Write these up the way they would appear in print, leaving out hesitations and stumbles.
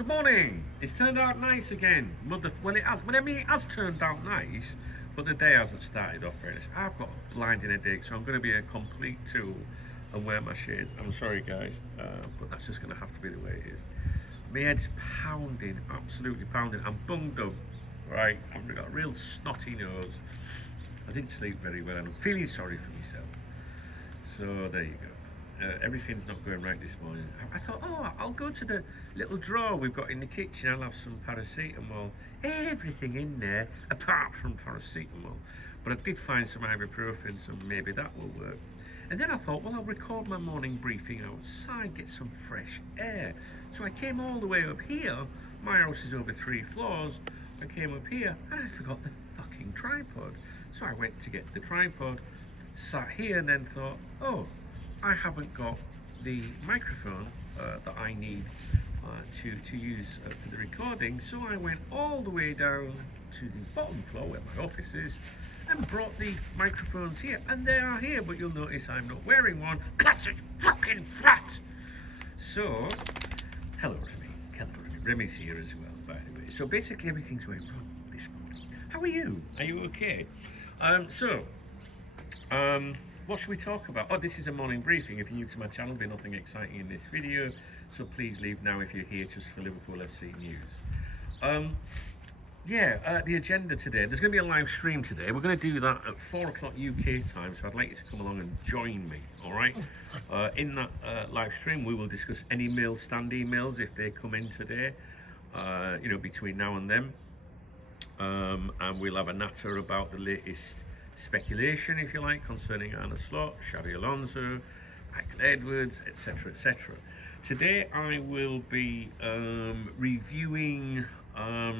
Good morning. It's turned out nice again. Well, it has. Well, I mean, it has turned out nice, but the day hasn't started off very nice. I've got a blinding headache, so I'm going to be a complete tool and wear my shades. I'm sorry, guys, but that's just going to have to be the way it is. My head's pounding, absolutely pounding. I'm bunged up, right? I've got a real snotty nose. I didn't sleep very well, and I'm feeling sorry for myself. So there you go. Everything's not going right this morning. I thought, oh, I'll go to the little drawer we've got in the kitchen. I'll have some paracetamol. Everything in there apart from paracetamol. But I did find some ibuprofen, so maybe that will work. And then I thought, well, I'll record my morning briefing outside, get some fresh air. So I came all the way up here. My house is over 3 floors. I came up here and I forgot the fucking tripod. So I went to get the tripod, sat here, and then thought, oh, I haven't got the microphone that I need to use for the recording, so I went all the way down to the bottom floor where my office is and brought the microphones here, and they are here, but you'll notice I'm not wearing one because it's fucking flat. So, hello Remy. Remy's here as well, by the way. So basically everything's going wrong this morning. How are you? Are you okay? What should we talk about? Oh, this is a morning briefing. If you're new to my channel, there'll be nothing exciting in this video, so please leave now if you're here just for Liverpool FC news. The agenda today. There's going to be a live stream today. We're going to do that at 4 o'clock UK time, so I'd like you to come along and join me, all right? In that live stream, we will discuss any stand emails if they come in today, between now and then. And we'll have a natter about the latest speculation, if you like, concerning Arne Slot, Xabi Alonso, Michael Edwards, etc., etc. Today I will be reviewing a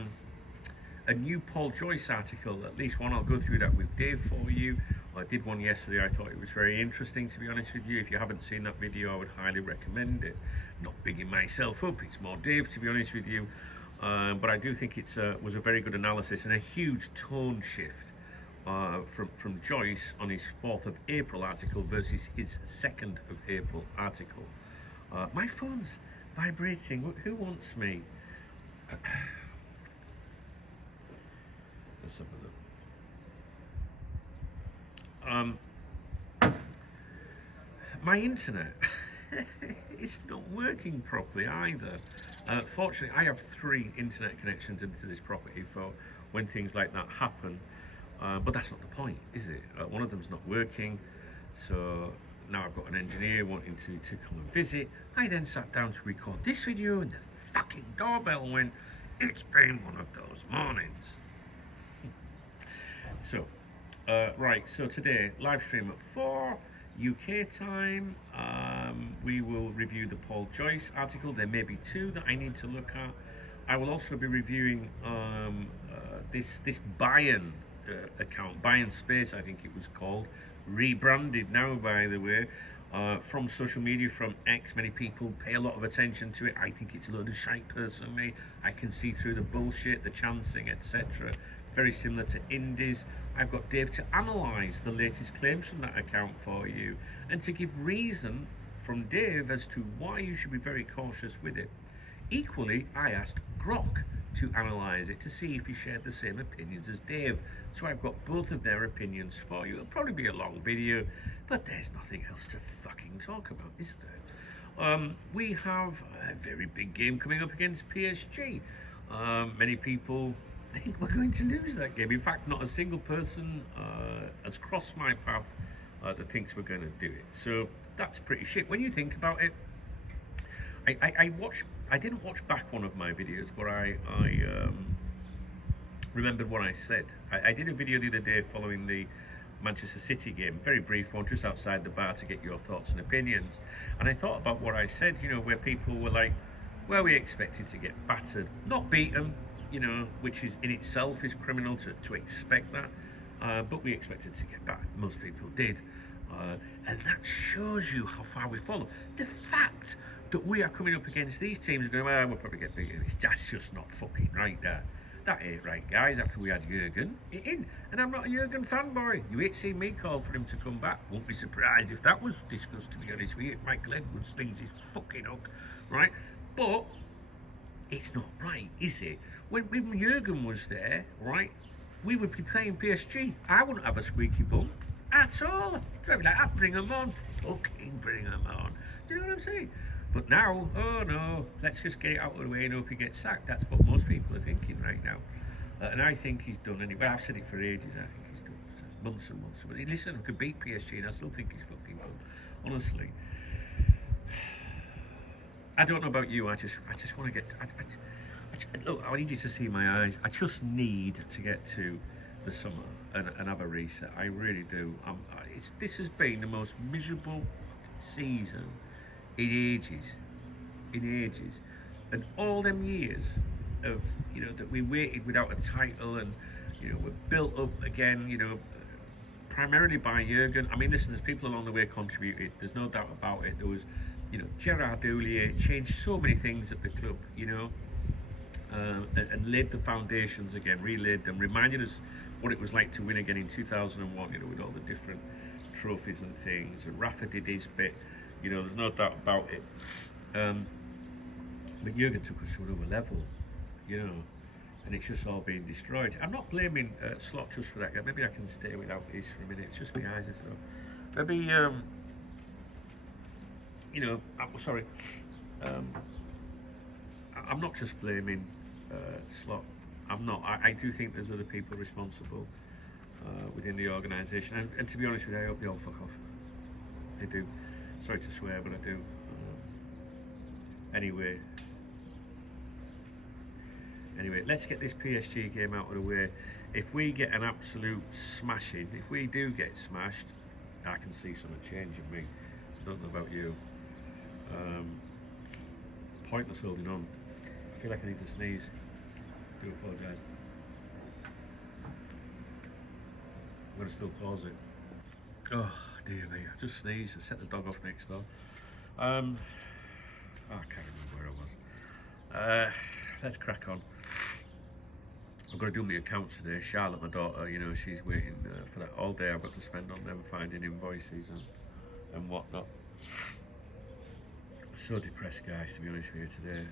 new Paul Joyce article, at least one. I'll go through that with Dave for you. I did one yesterday. I thought it was very interesting, to be honest with you. If you haven't seen that video, I would highly recommend it. Not bigging myself up, it's more Dave, to be honest with you. But I do think it was a very good analysis and a huge tone shift from Joyce on his 4th of April article versus his 2nd of April article. My phone's vibrating. Who wants me? Let's have a look. My internet it's not working properly either. Fortunately, I have 3 internet connections into this property for when things like that happen. But that's not the point, is it? One of them's not working, so now I've got an engineer wanting to come and visit. I then sat down to record this video and the fucking doorbell went. It's been one of those mornings. So, so today, live stream at 4 UK time. We will review the Paul Joyce article. There may be 2 that I need to look at. I will also be reviewing this Bayern account, Bayern Space, I think it was called, rebranded now, by the way, from social media, from X. Many people pay a lot of attention to it. I think it's a load of shite personally. I can see through the bullshit, the chancing, etc. Very similar to Indies. I've got Dave to analyse the latest claims from that account for you and to give reason from Dave as to why you should be very cautious with it. Equally, I asked Grok to analyse it to see if he shared the same opinions as Dave. So I've got both of their opinions for you. It'll probably be a long video, but there's nothing else to fucking talk about, is there? We have a very big game coming up against PSG. Many people think we're going to lose that game. In fact, not a single person has crossed my path that thinks we're going to do it. So that's pretty shit. When you think about it, I didn't watch back one of my videos, but I remembered what I said. I did a video the other day following the Manchester City game, very brief one, just outside the bar to get your thoughts and opinions. And I thought about what I said, where people were like, well, we expected to get battered, not beaten, which is in itself is criminal to expect that, but we expected to get battered. Most people did. And that shows you how far we follow. The fact that we are coming up against these teams going, well, we'll probably get beaten. That's just not fucking right there. That ain't right, guys. After we had Jurgen in, and I'm not a Jurgen fanboy. You ain't seen me call for him to come back. Won't be surprised if that was discussed, to be honest with you, if Michael Edwards slings his fucking hook, right? But it's not right, is it? When Jurgen was there, right, we would be playing PSG. I wouldn't have a squeaky bum at all. I'd be like, "Ah, bring them on, fucking bring them on." Do you know what I'm saying? But now, oh no, let's just get it out of the way and hope he gets sacked. That's what most people are thinking right now. And I think he's done anyway. I've said it for ages. I think he's done months and months. But listen, I could beat PSG and I still think he's fucking done. Honestly. I don't know about you. I just want to get. Look, I need you to see my eyes. I just need to get to the summer and have a reset. I really do. This has been the most miserable season in ages, and all them years of that we waited without a title, and we're built up again. Primarily by Jurgen. I mean, listen, there's people along the way contributed. There's no doubt about it. There was, Gerard Houllier changed so many things at the club, and laid the foundations again, relaid them, reminded us what it was like to win again in 2001, with all the different trophies and things. And Rafa did his bit, there's no doubt about it. But Jurgen took us to another level, and it's just all being destroyed. I'm not blaming Slot just for that. Maybe I can stay without this for a minute. It's just my eyes and stuff. Maybe, I'm sorry. I'm not just blaming Slot. I'm not. I do think there's other people responsible within the organisation. And to be honest with you, I hope they all fuck off. I do. Sorry to swear, but I do. Anyway, let's get this PSG game out of the way. If we get an absolute smashing, if we do get smashed, I can see something changing me. I don't know about you. Pointless holding on. I feel like I need to sneeze. I do apologise. I'm going to still pause it. Oh dear me, I just sneezed. I set the dog off next door. I can't remember where I was. Let's crack on. I've got to do my accounts today. Charlotte, my daughter, she's waiting for that all day. I've got to spend on them finding invoices and whatnot. So depressed, guys, to be honest with you today.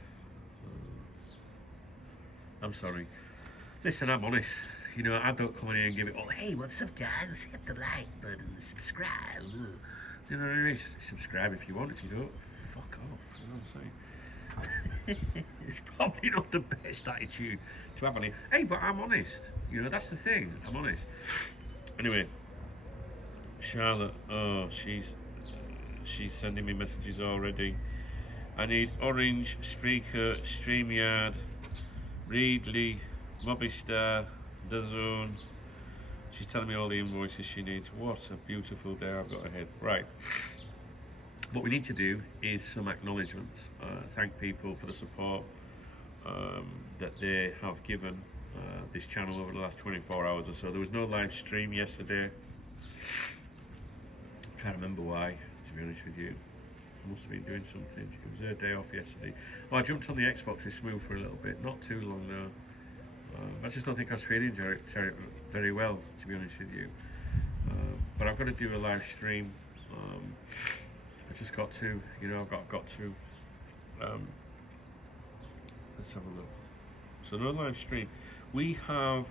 I'm sorry. Listen, I'm honest. I don't come in here and give it, "Oh, hey, what's up, guys? Hit the like button, subscribe." You know what I mean? Subscribe if you want. If you don't, fuck off. You know what I'm saying? It's probably not the best attitude to have on it. Hey, but I'm honest. That's the thing. I'm honest. Anyway, Charlotte, she's sending me messages already. I need Orange, Spreaker, StreamYard, Readly, Mobistar, DAZN. She's telling me all the invoices she needs. What a beautiful day I've got ahead. Right. What we need to do is some acknowledgements. Thank people for the support that they have given this channel over the last 24 hours or so. There was no live stream yesterday. Can't remember why, to be honest with you. I must have been doing something. It was her day off yesterday. Well, I jumped on the Xbox with Smooth for a little bit. Not too long though. I just don't think I was feeling very well, to be honest with you. But I've got to do a live stream. I just got to, I've got to. Let's have a look. So no live stream. We have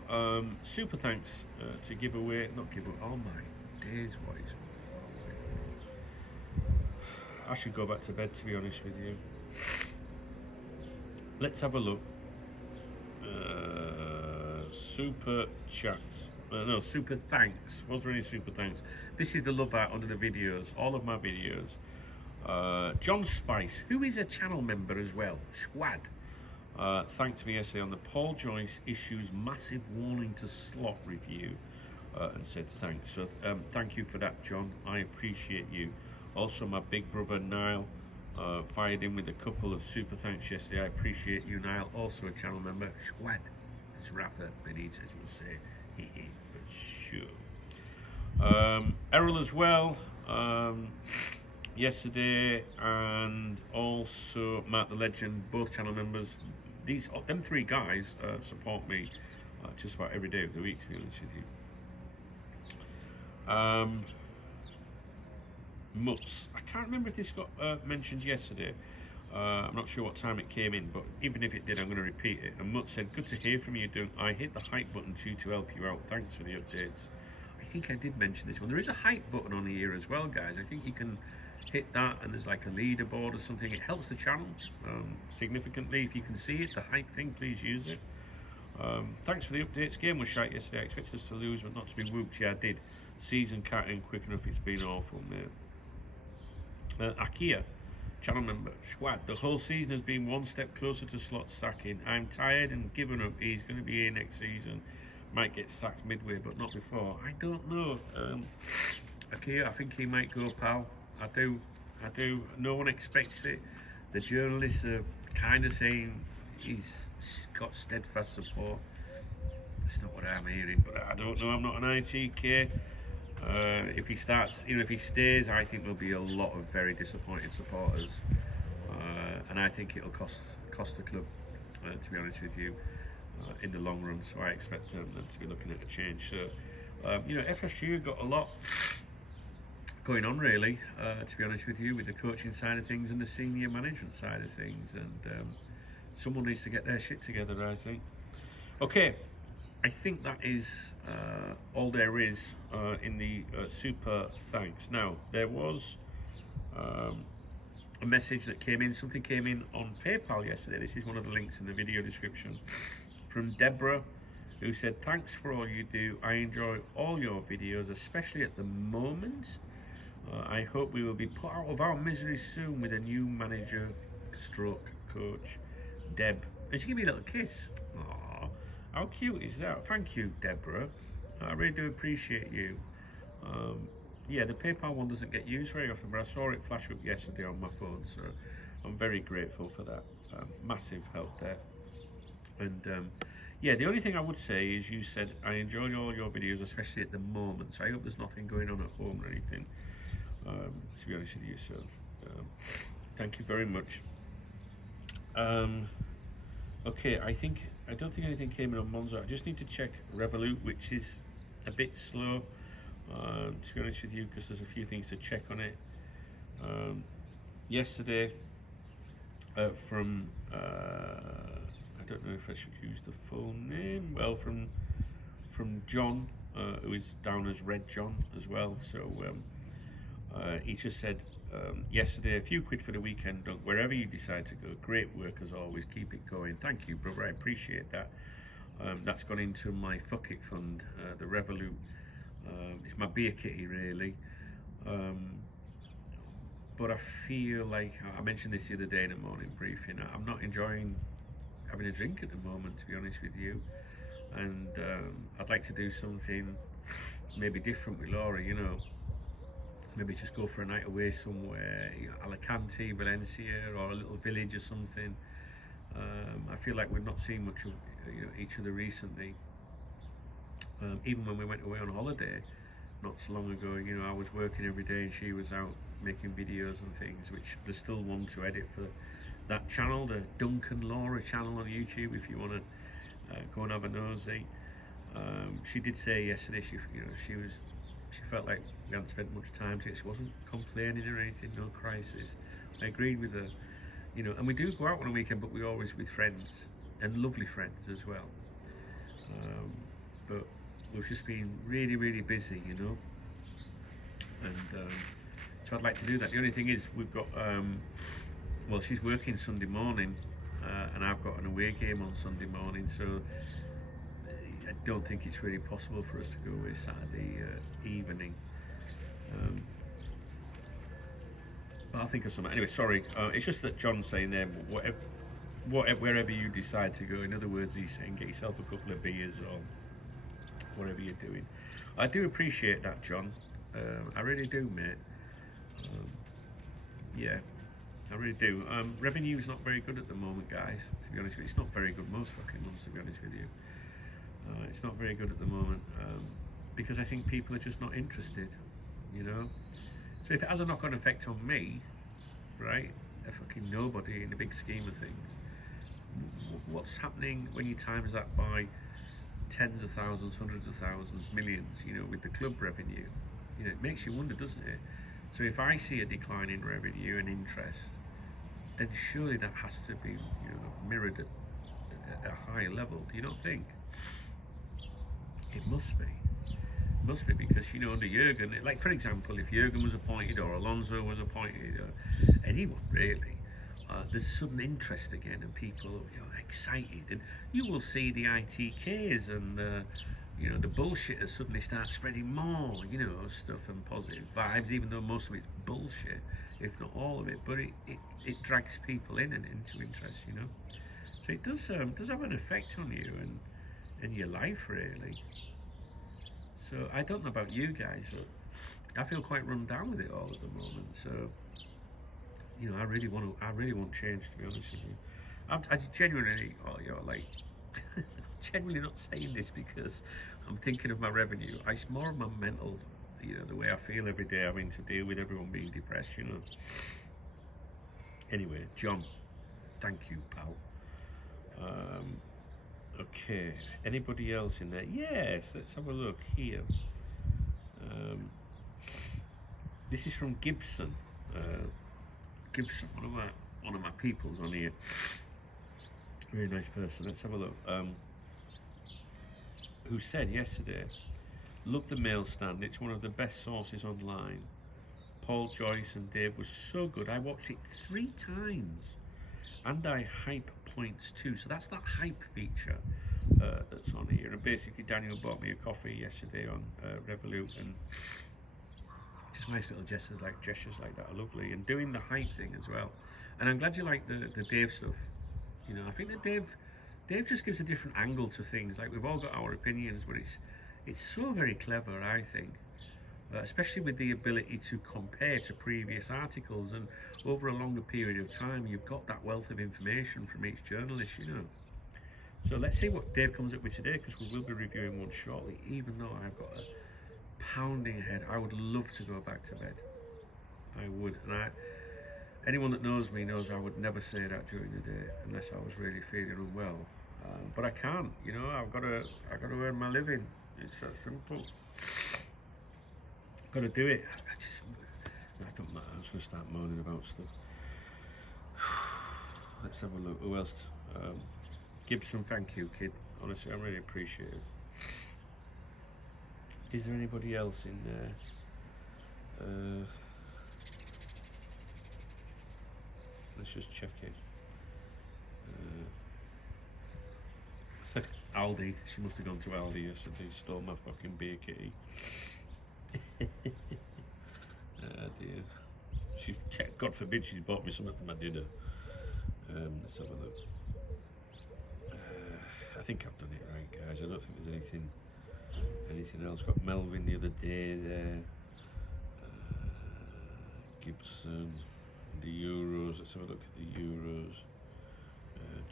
super thanks to give away. Not give away. Oh my days, what is wrong with me? I should go back to bed, to be honest with you. Let's have a look. Super chats. No, super thanks. Was there any super thanks? This is the love out under the videos, all of my videos. John Spice, who is a channel member as well, Squad, thanked me yesterday on the Paul Joyce issues massive warning to Slot review and said thanks. So thank you for that, John. I appreciate you. Also, my big brother Niall fired in with a couple of super thanks yesterday. I appreciate you, Niall. Also a channel member, Squad. It's Rafa Benitez will say, for sure. Errol as well, yesterday, and also Matt the Legend, both channel members. Them three guys support me just about every day of the week, to be honest with you. Mutz, I can't remember if this got mentioned yesterday. I'm not sure what time it came in, but even if it did, I'm going to repeat it. And Mutt said, good to hear from you, Dunk. I hit the hype button too to help you out. Thanks for the updates. I think I did mention this one. There is a hype button on here as well, guys. I think you can hit that and there's like a leaderboard or something. It helps the channel significantly. If you can see it, the hype thing, please use it. Thanks for the updates. Game was shite yesterday. I expected us to lose, but not to be whooped. Yeah, I did. Season catting quick enough. It's been awful, mate. Akia, channel member. Squad. The whole season has been one step closer to Slot sacking. I'm tired and given up. He's going to be here next season. Might get sacked midway, but not before. I don't know. Akia, I think he might go, pal. I do. No one expects it. The journalists are kind of saying he's got steadfast support. That's not what I'm hearing, but I don't know. I'm not an ITK. If he starts, if he stays, I think there'll be a lot of very disappointed supporters, and I think it'll cost the club, to be honest with you, in the long run. So I expect them to be looking at a change. So, FSU got a lot going on, really, to be honest with you, with the coaching side of things and the senior management side of things, and someone needs to get their shit together, I think. Okay, I think that is all there is in the super thanks. Now, there was a message that came in, something came in on PayPal yesterday. This is one of the links in the video description, from Deborah, who said, thanks for all you do. I enjoy all your videos, especially at the moment. I hope we will be put out of our misery soon with a new manager stroke coach, Deb. And she gave me a little kiss. Aww, how cute is that? Thank you, Deborah. I really do appreciate you. Yeah, the PayPal one doesn't get used very often, but I saw it flash up yesterday on my phone, so I'm very grateful for that. Massive help there. And yeah, the only thing I would say is, you said, I enjoy all your videos, especially at the moment. So I hope there's nothing going on at home or anything, to be honest with you. So thank you very much. Okay, I don't think anything came in on Monzo. I just need to check Revolut, which is a bit slow, to be honest with you, because there's a few things to check on it. Yesterday, from I don't know if I should use the full name. Well, from John, who is down as Red John as well. So he just said, yesterday, a few quid for the weekend, Doug, wherever you decide to go. Great work as always. Keep it going. Thank you, brother. I appreciate that. That's gone into my fuck it fund, the Revolut. It's my beer kitty, really. But I feel like, I mentioned this the other day in a morning briefing, I'm not enjoying having a drink at the moment, to be honest with you. And I'd like to do something maybe different with Laura, maybe just go for a night away somewhere, Alicante, Valencia, or a little village or something. I feel like we've not seen much of each other recently. Even when we went away on holiday not so long ago, I was working every day and she was out making videos and things, which there's still one to edit for that channel, the Duncan Laura channel on YouTube, if you want to go and have a nosy. She did say yesterday she felt like we hadn't spent much time together. She wasn't complaining or anything, no crisis. I agreed with her, and we do go out on a weekend, but we're always with friends, and lovely friends as well. But we've just been really, really busy, and so I'd like to do that. The only thing is, we've got, well, she's working Sunday morning, and I've got an away game on Sunday morning, so I don't think it's really possible for us to go away Saturday evening. But I'll think of something. Anyway, sorry. It's just that John's saying there, wherever you decide to go. In other words, he's saying get yourself a couple of beers or whatever you're doing. I do appreciate that, John. I really do, mate. Yeah, I really do. Revenue's not very good at the moment, guys, to be honest with you. It's not very good most fucking months, to be honest with you. It's not very good at the moment, because I think people are just not interested, So if it has a knock-on effect on me, right, a fucking nobody in the big scheme of things, what's happening when you times that by tens of thousands, hundreds of thousands, millions, with the club revenue? It makes you wonder, doesn't it? So if I see a decline in revenue and interest, then surely that has to be, you know, mirrored at a high level. Do you not think? It must be. Must be, because, you know, under Jurgen, like for example, if Jurgen was appointed or Alonso was appointed or anyone really, there's sudden interest again and people, you know, excited, and you will see the ITKs and the, you know, the bullshitters suddenly start spreading more, you know, stuff and positive vibes, even though most of it's bullshit, if not all of it. But it drags people in and into interest, you know. So it does have an effect on you and your life really. So I don't know about you guys, but I feel quite run down with it all at the moment. So, you know, I really want change, to be honest with you. I genuinely, you know, like, I'm genuinely not saying this because I'm thinking of my revenue. It's more of my mental, you know, the way I feel every day having to deal with everyone being depressed, you know. Anyway, John, thank you, pal. Okay, anybody else in there? Yes, let's have a look here. This is from Gibson. Gibson, one of my peoples on here. Very nice person. Let's have a look. Who said yesterday, love the mail stand. It's one of the best sources online. Paul, Joyce, and Dave was so good. I watched it 3 times. And I hype points too. So that's that hype feature that's on here. And basically, Daniel bought me a coffee yesterday on Revolut, and just nice little gestures like that are lovely. And doing the hype thing as well. And I'm glad you like the Dave stuff. You know, I think that Dave just gives a different angle to things. Like, we've all got our opinions, but it's so very clever, I think. Especially with the ability to compare to previous articles, and over a longer period of time you've got that wealth of information from each journalist, you know. So let's see what Dave comes up with today, because we will be reviewing one shortly. Even though I've got a pounding head, I would love to go back to bed. I would. And anyone that knows me knows I would never say that during the day unless I was really feeling unwell, but I can't, you know. I've got to earn my living. It's that simple. Got to do it. I don't matter. I'm just going to start moaning about stuff. Let's have a look. Who else? Gibson, thank you, kid. Honestly, I really appreciate it. Is there anybody else in there? Let's just check it. Aldi. She must have gone to Aldi yesterday. Stole my fucking beer kitty. Oh dear. She, God forbid, she's bought me something for my dinner. Let's have a look. I think I've done it right, guys. I don't think there's anything else. Got Melvin the other day there. Gibson, the Euros. Let's have a look at the Euros.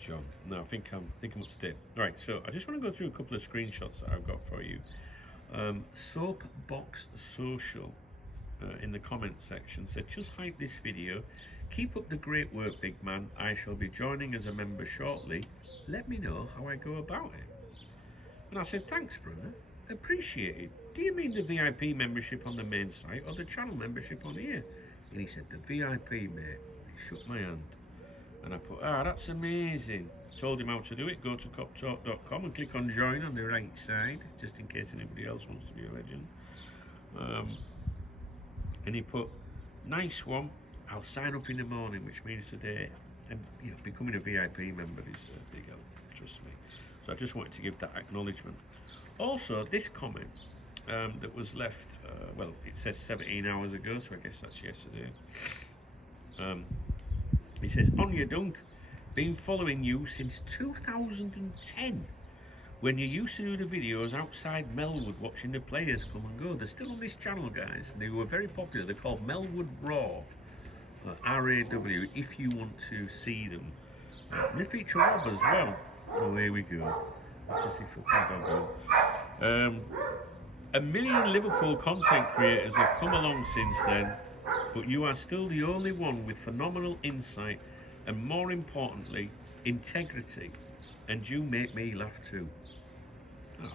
John. No, I think I'm up to date. Right, so I just want to go through a couple of screenshots that I've got for you. Soapbox Social in the comment section said, just hype this video, keep up the great work, big man. I shall be joining as a member shortly. Let me know how I go about it. And I said, thanks brother, appreciate it. Do you mean the VIP membership on the main site or the channel membership on here? And he said, the VIP, mate. He shook my hand. And I put, that's amazing. Told him how to do it. Go to coptalk.com and click on join on the right side, just in case anybody else wants to be a legend. And he put, nice one. I'll sign up in the morning, which means today. And you know, becoming a VIP member is a big help, trust me. So I just wanted to give that acknowledgement. Also, this comment that was left, well, it says 17 hours ago, so I guess that's yesterday. He says, on your dunk, been following you since 2010, when you used to do the videos outside Melwood watching the players come and go. They're still on this channel, guys. They were very popular. They're called Melwood Raw, R-A-W, if you want to see them. And they feature Rob as well. Oh, here we go. Let's just see football dog. A million Liverpool content creators have come along since then, but you are still the only one with phenomenal insight and, more importantly, integrity. And you make me laugh too. Oh.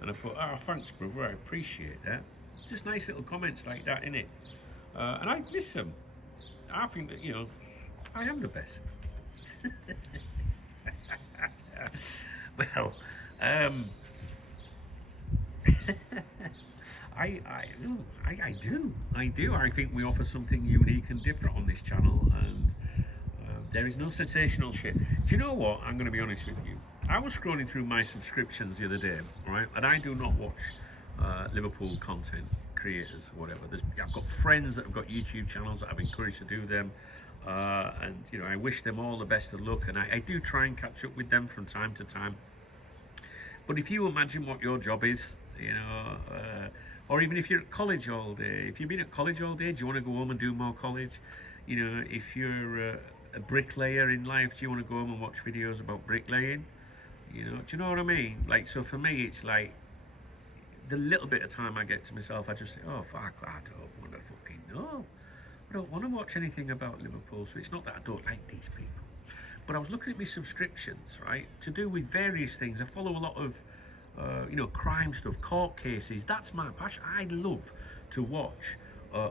And I put, thanks brother, I appreciate that. Just nice little comments like that, innit? And I listen. I think that, you know, I am the best. Well, I do. I think we offer something unique and different on this channel, and there is no sensational shit. Do you know what? I'm going to be honest with you. I was scrolling through my subscriptions the other day, right? And I do not watch Liverpool content creators, or whatever. I've got friends that have got YouTube channels that I've encouraged to do them, and you know, I wish them all the best of luck. And I do try and catch up with them from time to time. But if you imagine what your job is, you know, or even if you're at college all day, if you've been at college all day, do you want to go home and do more college? You know, if you're a bricklayer in life, do you want to go home and watch videos about bricklaying? You know, do you know what I mean? Like, so for me, it's like the little bit of time I get to myself, I just say, oh fuck, I don't want to fucking know. I don't want to watch anything about Liverpool. So it's not that I don't like these people. But I was looking at my subscriptions, right, to do with various things. I follow a lot of, you know, crime stuff, court cases. That's my passion. I love to watch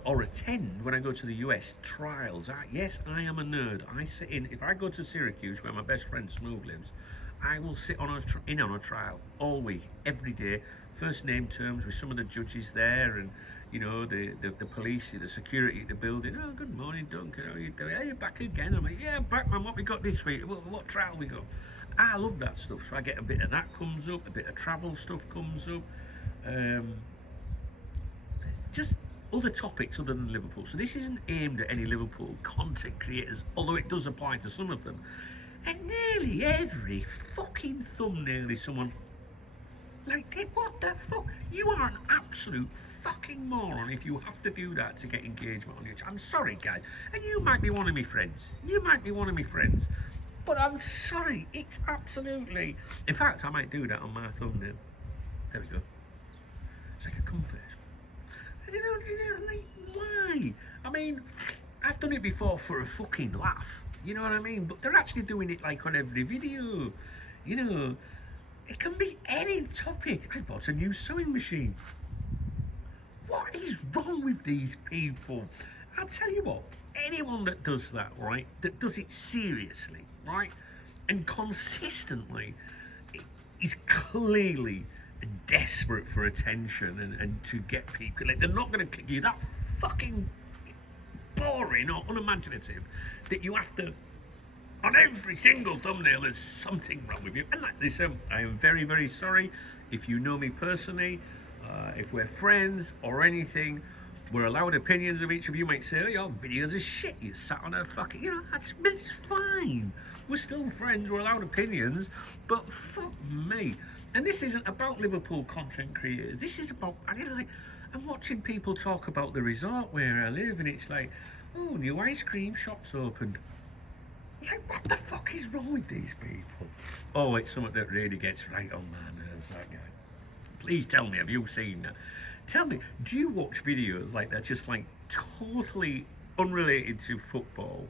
or attend, when I go to the US, trials. Yes, I am a nerd. I sit in, if I go to Syracuse, where my best friend Smooth lives, I will sit on a trial all week, every day, first name terms with some of the judges there, and you know, the police, the security at the building. Oh, good morning, Duncan. How are you doing? Are you back again? I'm like, yeah, back, man. What we got this week? What trial we got? I love that stuff. So I get a bit of that comes up, a bit of travel stuff comes up. Just other topics other than Liverpool. So this isn't aimed at any Liverpool content creators, although it does apply to some of them. And nearly every fucking thumbnail is someone like, what the fuck? You are an absolute fucking moron if you have to do that to get engagement on your channel. I'm sorry, guys. And you might be one of my friends. You might be one of my friends. But I'm sorry. It's absolutely... In fact, I might do that on my thumbnail. There we go. It's like a comfort. You know, like, why? I mean, I've done it before for a fucking laugh. You know what I mean? But they're actually doing it like on every video. You know, it can be any topic. I bought a new sewing machine. What is wrong with these people? I'll tell you what, anyone that does that, right, that does it seriously, right, and consistently, is clearly desperate for attention and to get people. Like, they're not going to click you. That fucking boring or unimaginative that you have to, on every single thumbnail, there's something wrong with you. And like, listen, I am very, very sorry if you know me personally, if we're friends or anything. We're allowed opinions of each of you. Might say, oh, your videos are shit, you sat on a fucking, you know, it's fine. We're still friends, we're allowed opinions, but fuck me. And this isn't about Liverpool content creators. This is about, you know, like, I'm watching people talk about the resort where I live, and it's like, oh, new ice cream shops opened. Like, what the fuck is wrong with these people? Oh, it's something that really gets right on my nerves, that guy. Please tell me, have you seen that? Tell me, do you watch videos like that, just like totally unrelated to football,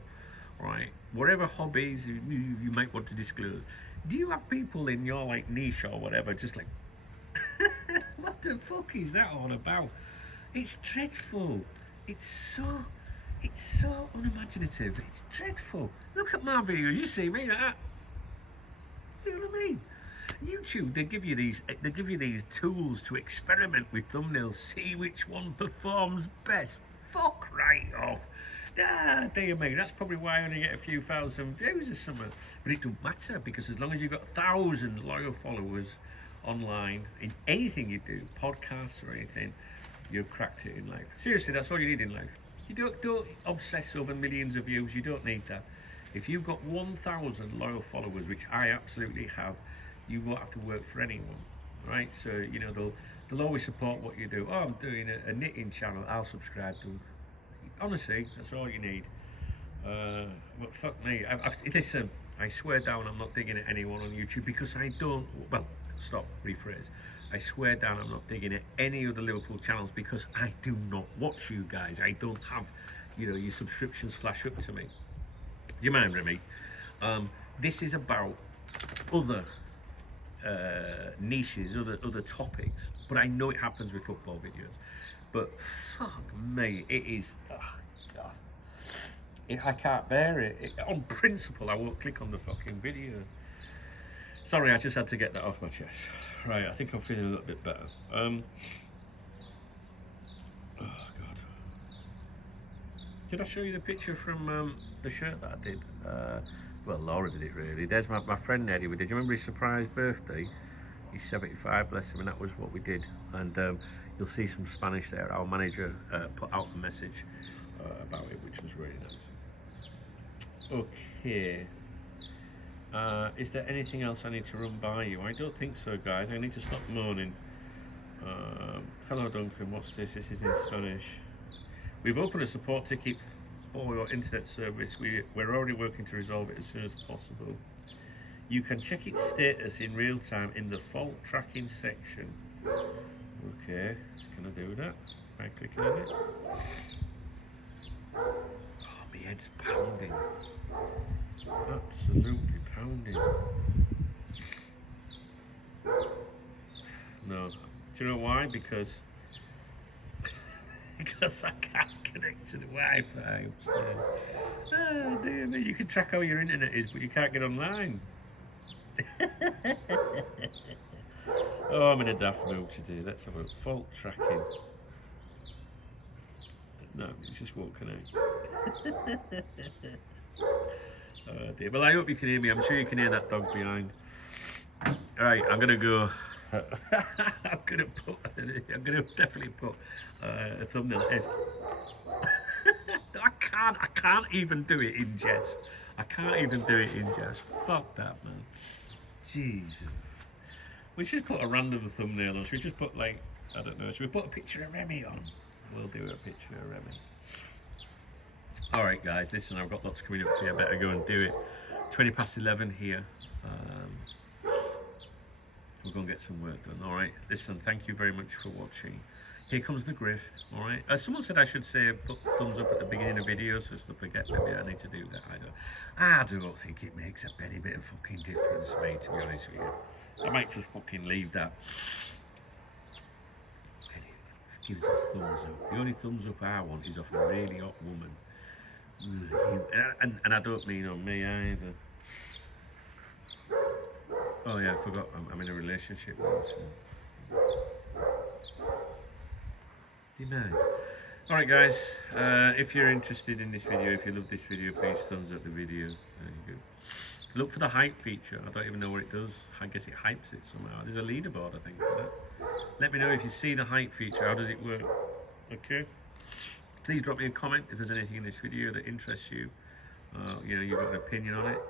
right? Whatever hobbies you might want to disclose. Do you have people in your like niche or whatever just like, what the fuck is that all about? It's dreadful. It's so unimaginative. It's dreadful. Look at my videos. You see me like that. You know what I mean? YouTube, they give you these tools to experiment with thumbnails, see which one performs best. Fuck right off. Dear me, that's probably why I only get a few thousand views or something. But it don't matter, because as long as you've got 1,000 loyal followers online, in anything you do, podcasts or anything, you've cracked it in life. Seriously, that's all you need in life. You don't obsess over millions of views. You don't need that. If you've got 1,000 loyal followers, which I absolutely have, you won't have to work for anyone, right? So, you know, they'll always support what you do. Oh, I'm doing a knitting channel, I'll subscribe to them. Honestly, that's all you need. But fuck me. Listen, I swear down I'm not digging at anyone on YouTube, because I don't, well, stop, rephrase. I swear down I'm not digging at any other Liverpool channels, because I do not watch you guys. I don't have, you know, your subscriptions flash up to me. Do you mind, Remy? This is about other niches, other topics, but I know it happens with football videos. But fuck me, it is, oh God, I can't bear it. On principle, I won't click on the fucking video. Sorry, I just had to get that off my chest. Right, I think I'm feeling a little bit better. Oh God. Did I show you the picture from the shirt that I did? Well, Laura did it really. There's my friend Eddie. We did. You remember his surprise birthday? He's 75, bless him, and that was what we did. And you'll see some Spanish there. Our manager put out a message about it, which was really nice. Okay. Is there anything else I need to run by you? I don't think so, guys. I need to stop moaning. Hello, Duncan. What's this? This is in Spanish. We've opened a support ticket for your internet service. We're already working to resolve it as soon as possible. You can check its status in real time in the fault tracking section. Okay, can I do that by clicking on it? Oh, my head's pounding. Absolutely pounding. No. Do you know why? Because I can't connect to the Wi-Fi upstairs. Oh dear me, you can track how your internet is, but you can't get online. Oh, I'm in a daft mood today. Let's have a fault tracking. No, it just won't connect. Oh dear. Well, I hope you can hear me. I'm sure you can hear that dog behind. Right, I'm gonna go. I'm gonna definitely put a thumbnail. I can't even do it in jest. I can't even do it in jest. Fuck that, man. Jesus. We should put a random thumbnail on. Should we just put like, I don't know, should we put a picture of Remy on? We'll do a picture of Remy. Alright guys, listen, I've got lots coming up for you. I better go and do it. 20 past 11 here. We're going to get some work done. Alright, listen, thank you very much for watching. Here comes the grift. Alright, someone said I should say put thumbs up at the beginning of videos, so I forget. Maybe I need to do that. I don't think it makes a penny bit of fucking difference, mate, to be honest with you. I might just fucking leave that. Give us a thumbs up. The only thumbs up I want is off a really hot woman. And I don't mean on me either. Oh yeah, I forgot. I'm in a relationship now. So. You know. Alright guys, if you're interested in this video, if you love this video, please thumbs up the video. There you go. Look for the hype feature. I don't even know what it does. I guess it hypes it somehow. There's a leaderboard, I think, for that. Let me know if you see the hype feature. How does it work? Okay. Please drop me a comment if there's anything in this video that interests you. You know, you've got an opinion on it.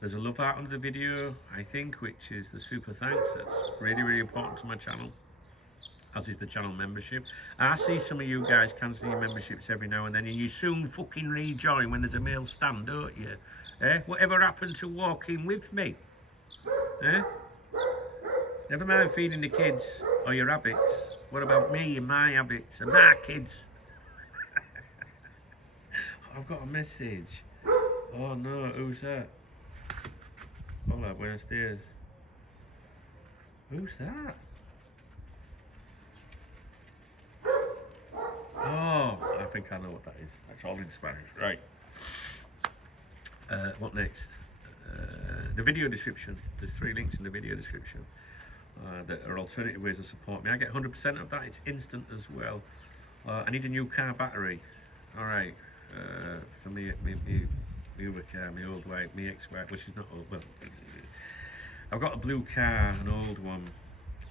There's a love heart under the video, I think, which is the super thanks. That's really, really important to my channel, as is the channel membership. I see some of you guys cancel your memberships every now and then, and you soon fucking rejoin when there's a male stand, don't you? Eh? Whatever happened to walking with me? Eh? Never mind feeding the kids or your habits. What about me and my habits and my kids? I've got a message. Oh no, who's that? Hola, buenos dias. Who's that? Oh, I think I know what that is. That's all in Spanish. Right. What next? The video description. There's 3 links in the video description that are alternative ways of support me. I get 100% of that. It's instant as well. I need a new car battery. All right. For me, my other car, my old wife, my ex-wife. Well, she's not old. Well, I've got a blue car, an old one,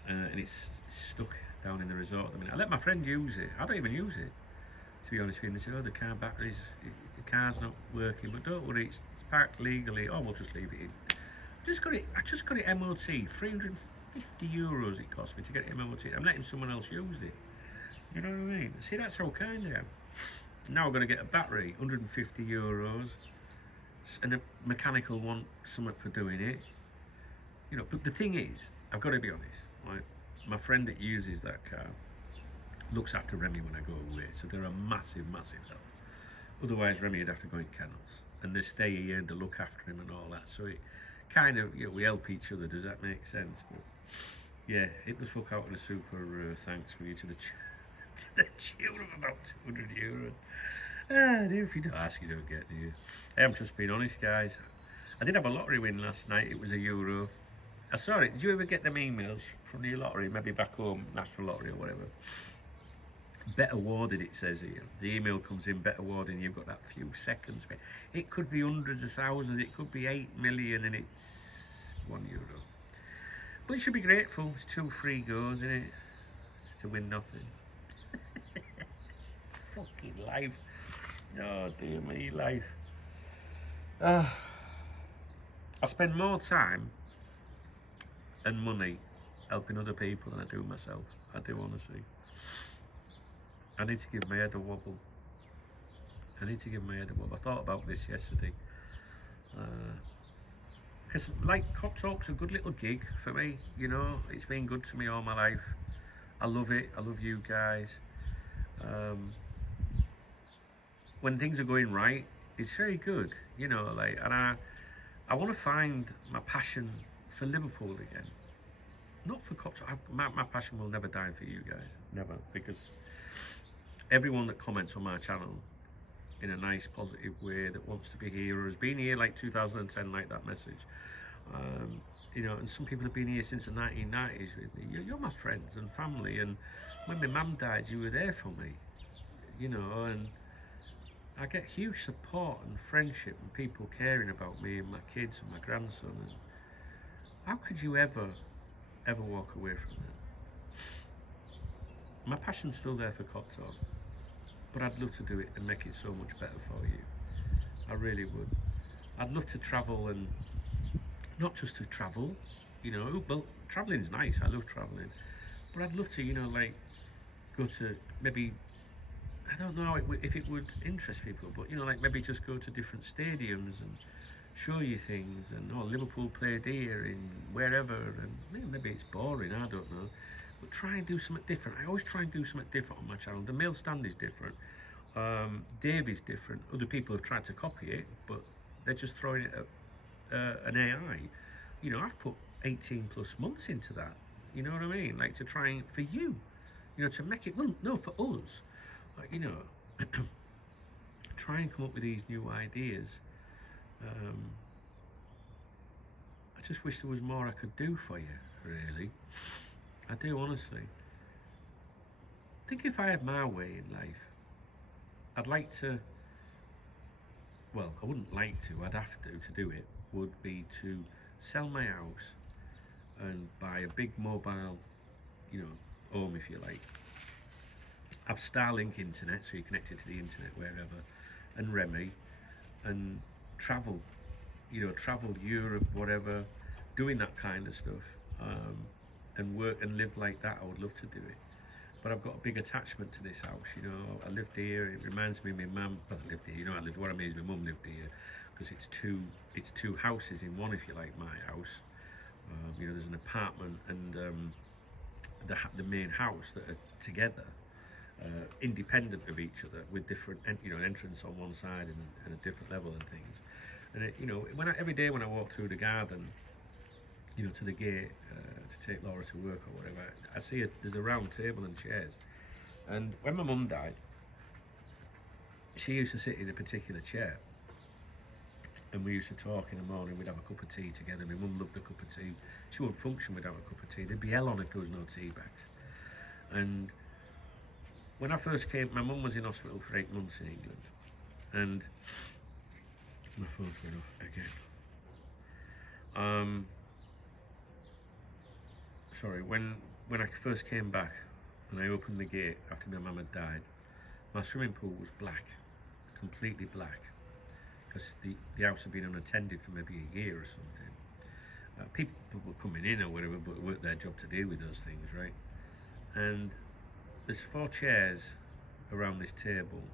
and it's stuck down in the resort at the minute. I let my friend use it. I don't even use it, to be honest with you. They say, oh, the car batteries, the car's not working, but don't worry, it's parked legally. Oh, we'll just leave it in. I just got it MOT, 350 euros it cost me to get it MOT. I'm letting someone else use it. You know what I mean? See, that's how kind I am. Now I've got to get a battery, 150 euros, and a mechanical one, something for doing it. You know, but the thing is, I've got to be honest, right? My friend that uses that car looks after Remy when I go away, so they're a massive, massive help. Otherwise, Remy would have to go in kennels, and they stay here and to look after him and all that. So it kind of, you know, we help each other. Does that make sense? But yeah, hit the fuck out of the super thanks for you to the tune of about 200 euros. If you don't ask, you don't get, do you? I'm just being honest, guys. I did have a lottery win last night. It was €1. I saw it. Did you ever get them emails from the lottery? Maybe back home, National Lottery or whatever. Bet awarded, it says here. The email comes in, bet awarded, and you've got that few seconds. It could be hundreds of thousands. It could be 8 million, and it's €1. But you should be grateful. It's 2 free goes, isn't it? To win nothing. Fucking life. Oh dear me, life. I spend more time and money helping other people than I do myself. I do, honestly. I need to give my head a wobble. I thought about this yesterday. Because like Cop Talk's a good little gig for me, you know. It's been good to me all my life. I love it. I love you guys. When things are going right, it's very good, you know. Like, and I want to find my passion for Liverpool again. Not for Cop Talk. My passion will never die for you guys, never, because everyone that comments on my channel in a nice, positive way, that wants to be here or has been here like 2010, like that message. You know, and some people have been here since the 1990s with me. You're my friends and family, and when my mum died, you were there for me, you know, and I get huge support and friendship and people caring about me and my kids and my grandson. And how could you ever walk away from that? My passion's still there for Cop Talk, but I'd love to do it and make it so much better for you. I really would. I'd love to travel, and not just to travel, you know, well, traveling's nice, I love travelling, but I'd love to, you know, like, go to maybe, I don't know if it would interest people, but, you know, like, maybe just go to different stadiums and show you things, and, oh, Liverpool played here in wherever, and maybe it's boring, I don't know, but try and do something different. I always try and do something different on my channel. The mail stand is different, Dave is different, other people have tried to copy it, but they're just throwing it at an AI. You know, I've put 18 plus months into that, you know what I mean, like, to try and, for you, you know, to make it, well, no, for us, like, you know, try and come up with these new ideas. I just wish there was more I could do for you, really. I do, honestly. I think if I had my way in life, I'd like to, well, I wouldn't like to, I'd have to do it, would be to sell my house and buy a big mobile, you know, home, if you like. Have Starlink internet, so you're connected to the internet wherever, and Remy, and travel, you know, travel Europe, whatever, doing that kind of stuff, and work and live like that. I would love to do it, but I've got a big attachment to this house, you know. I lived here, it reminds me of my mum. Well, I lived here, you know, what I mean is my mum lived here, because it's two houses in one, if you like, my house. You know, there's an apartment and the main house that are together, independent of each other, with different, you know, entrance on one side and a different level and things. And it, you know, every day when I walk through the garden, you know, to the gate to take Laura to work or whatever, I see there's a round table and chairs. And when my mum died, she used to sit in a particular chair, and we used to talk in the morning. We'd have a cup of tea together. My mum loved a cup of tea. She wouldn't function without a cup of tea. There'd be hell on if there was no tea bags. And when I first came, my mum was in hospital for 8 months in England, and my phone's went off again. Sorry, when I first came back and I opened the gate after my mum had died, my swimming pool was black, completely black, because the house had been unattended for maybe a year or something. People were coming in or whatever, but it weren't their job to deal with those things, right? And there's 4 chairs around this table,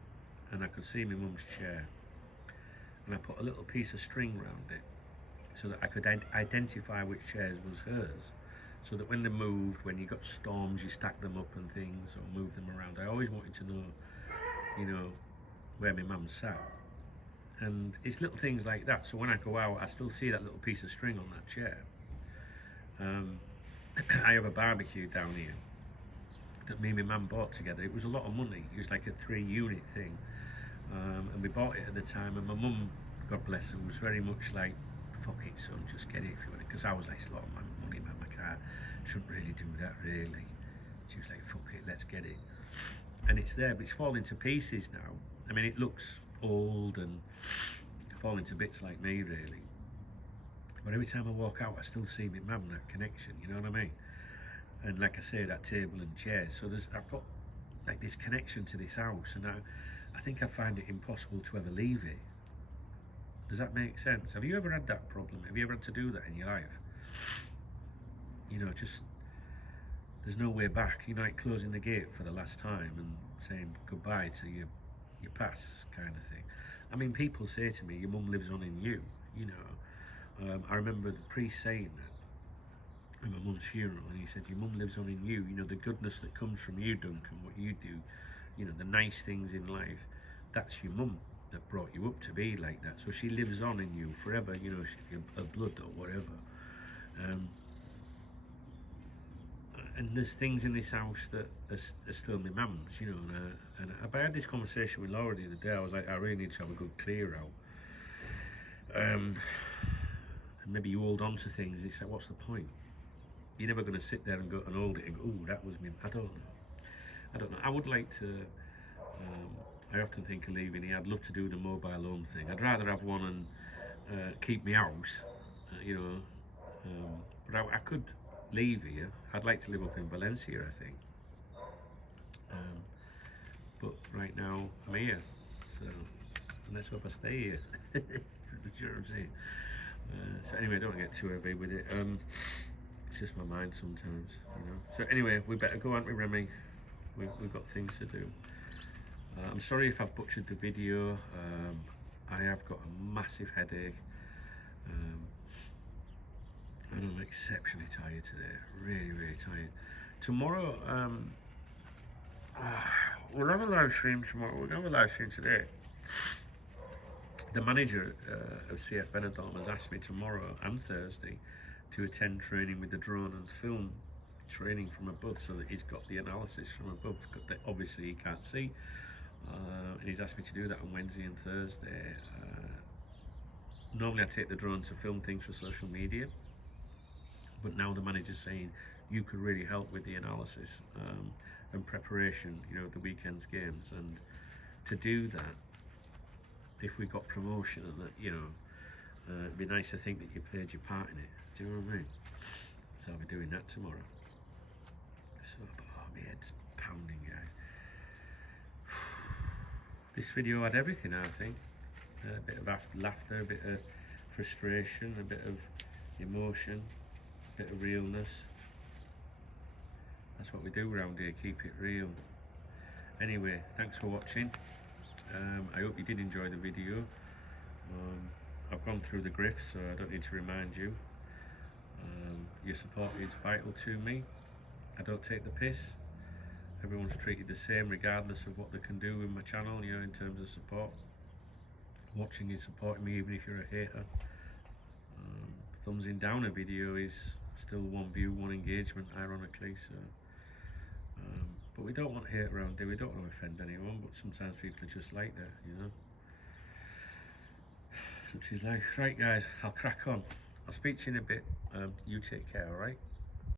and I could see my mum's chair, and I put a little piece of string around it so that I could identify which chairs was hers, so that when they moved, when you got storms, you stack them up and things, or move them around. I always wanted to know, you know, where my mum sat. And it's little things like that, so when I go out, I still see that little piece of string on that chair. I have a barbecue down here that me and my mum bought together. It was a lot of money. It was like a 3-unit thing. and we bought it at the time, and my mum, God bless her, was very much like, fuck it son, just get it if you want it, because I was like, it's a lot of money, man, my car shouldn't really do that really. She was like, fuck it, let's get it. And it's there, but it's falling to pieces now. I mean, it looks old and falling to bits like me really, but every time I walk out I still see my mum, that connection, you know what I mean? And like I say, that table and chairs, so I've got like this connection to this house, and I think I find it impossible to ever leave it. Does that make sense? Have you ever had that problem? Have you ever had to do that in your life? You know, just there's no way back, you know, like closing the gate for the last time and saying goodbye to your past kind of thing. I mean, people say to me, your mum lives on in you, you know. I remember the priest saying that at my mum's funeral, and he said, your mum lives on in you, you know, the goodness that comes from you, Duncan, what you do, you know, the nice things in life, that's your mum that brought you up to be like that. So she lives on in you forever, you know, her blood or whatever. And there's things in this house that are still my mum's, you know. And I had this conversation with Laura the other day. I was like, I really need to have a good clear out. And maybe you hold on to things. It's like, what's the point? You're never going to sit there and go and hold it and go, oh, that was me. I don't know. I would like to. I often think of leaving here. I'd love to do the mobile home thing. I'd rather have one and keep me house, you know. But I could leave here. I'd like to live up in Valencia, I think. But right now I'm here, so and let's hope I stay here. You know what I'm saying? So anyway, I don't want to get too heavy with it. It's just my mind sometimes, you know. So anyway, we better go, aren't we, Remy? We've got things to do. I'm sorry if I've butchered the video. I have got a massive headache. And I'm exceptionally tired today, really tired. Tomorrow, we'll have a live stream tomorrow. We're going to have a live stream today. The manager of CF Benidorm has asked me tomorrow and Thursday to attend training with the drone and film training from above, so that he's got the analysis from above that obviously he can't see. And he's asked me to do that on Wednesday and Thursday. Normally I take the drone to film things for social media, but now the manager's saying you could really help with the analysis and preparation, you know, the weekend's games. And to do that, if we got promotion and that, you know, it'd be nice to think that you played your part in it. Do you know what I mean? So I'll be doing that tomorrow. So, my head's pounding, guys. This video had everything, I think. A bit of laughter, a bit of frustration, a bit of emotion, a bit of realness. That's what we do around here, keep it real. Anyway, thanks for watching. I hope you did enjoy the video. I've gone through the griff, so I don't need to remind you. Your support is vital to me. I don't take the piss. Everyone's treated the same regardless of what they can do with my channel, you know, in terms of support. Watching is supporting me even if you're a hater. Thumbsing down a video is still one view, one engagement, ironically. So, but we don't want hate around here. We don't want to offend anyone, but sometimes people are just like that, you know. Such is life. Right, guys, I'll crack on. I'll speak to you in a bit. You take care, all right?